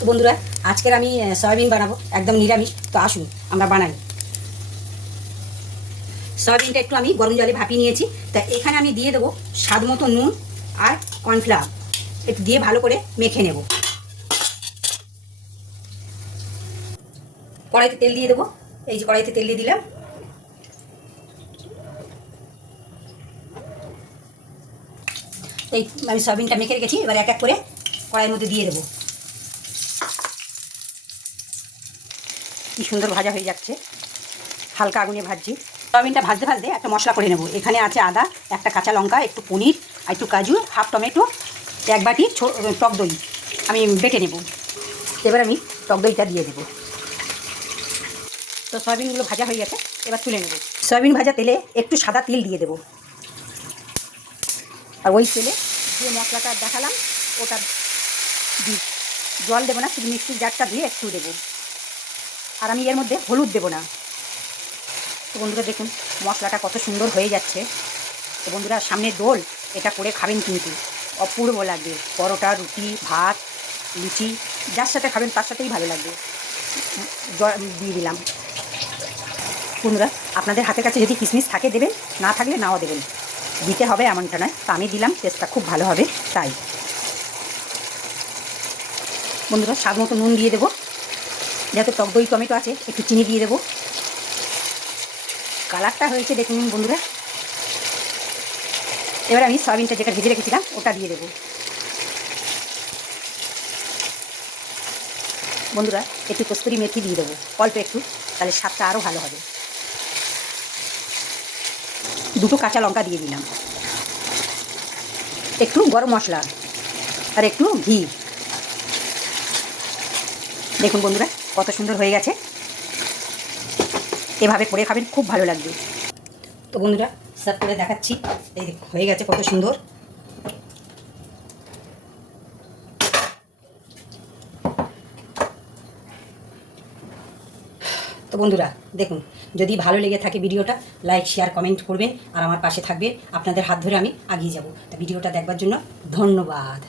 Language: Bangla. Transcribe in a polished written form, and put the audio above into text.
তো বন্ধুরা, আজকের আমি সয়াবিন বানাবো, একদম নিরামিষ। তো আসুন আমরা বানাই। সয়াবিনটা একটু আমি গরম জলে ভাপিয়ে নিয়েছি। তা এখানে আমি দিয়ে দেবো স্বাদ মতো নুন আর কর্নফ্লাওয়ার, একটু দিয়ে ভালো করে মেখে নেব। কড়াইতে তেল দিয়ে দেবো। এই যে কড়াইতে তেল দিয়ে দিলাম। এই আমি সয়াবিনটা মেখে রেখেছি, এবার এক এক করে কড়াইয়ের মধ্যে দিয়ে দেবো। কি সুন্দর ভাজা হয়ে যাচ্ছে, হালকা আগুনে ভাজছি। সয়াবিনটা ভাজতে ভাজতে একটা মশলা করে নেব। এখানে আছে আদা, একটা কাঁচা লঙ্কা, একটু পনির, আর একটু কাজু, হাফ টমেটো, এক বাটি টক দই আমি বেটে নেব। এবার আমি টক দইটা দিয়ে দেবো। তো সয়াবিনগুলো ভাজা হয়ে গেছে, এবার তুলে নেব। সয়াবিন ভাজা তেলে একটু সাদা তিল দিয়ে দেবো। আর ওই তেলে যে মশলাটা দেখালাম ওটা দিই। জল দেবো না, শুধু মিক্সির জারটা দিয়ে একটু দেবো। আর আমি এর মধ্যে হলুদ দেবো না। তো বন্ধুরা দেখুন মশলাটা কত সুন্দর হয়ে যাচ্ছে। তো বন্ধুরা সামনে দোল, এটা করে খাবেন কিন্তু অপূর্ব লাগবে। পরোটা, রুটি, ভাত, লুচি যার সাথে খাবেন তার সাথেই ভালো লাগবে। দিয়ে দিলাম। বন্ধুরা আপনাদের হাতের কাছে যদি কিশমিশ থাকে দেবেন, না থাকলে নাও দেবেন। দিতে হবে এমনটা নয়, তো আমি দিলাম, টেস্টটা খুব ভালো হবে তাই। বন্ধুরা স্বাদ মতো নুন দিয়ে দেবো। যেহেতু টক দই টমেটো আছে, একটু চিনি দিয়ে দেবো। কালারটা হয়েছে দেখুন বন্ধুরা। এবার আমি সয়াবিনটা যেটা ভেজে রেখেছিলাম ওটা দিয়ে দেবো। বন্ধুরা একটু কস্তুরি মেথি দিয়ে দেবো, অল্প একটু, তাহলে স্বাদটা আরও ভালো হবে। দুটো কাঁচা লঙ্কা দিয়ে দিলাম, একটু গরম মশলা আর একটু ঘি। দেখুন বন্ধুরা কত সুন্দর হয়ে গেছে। এভাবে করে খাবেন, খুব ভালো লাগবে। তো বন্ধুরা সার্ভ করে দেখাচ্ছি। এই হয়ে গেছে কত সুন্দর। তো বন্ধুরা দেখুন, যদি ভালো লেগে থাকে ভিডিওটা, লাইক শেয়ার কমেন্ট করবেন আর আমার পাশে থাকবেন। আপনাদের হাত ধরে আমি এগিয়ে যাব। তো ভিডিওটা দেখবার জন্য ধন্যবাদ।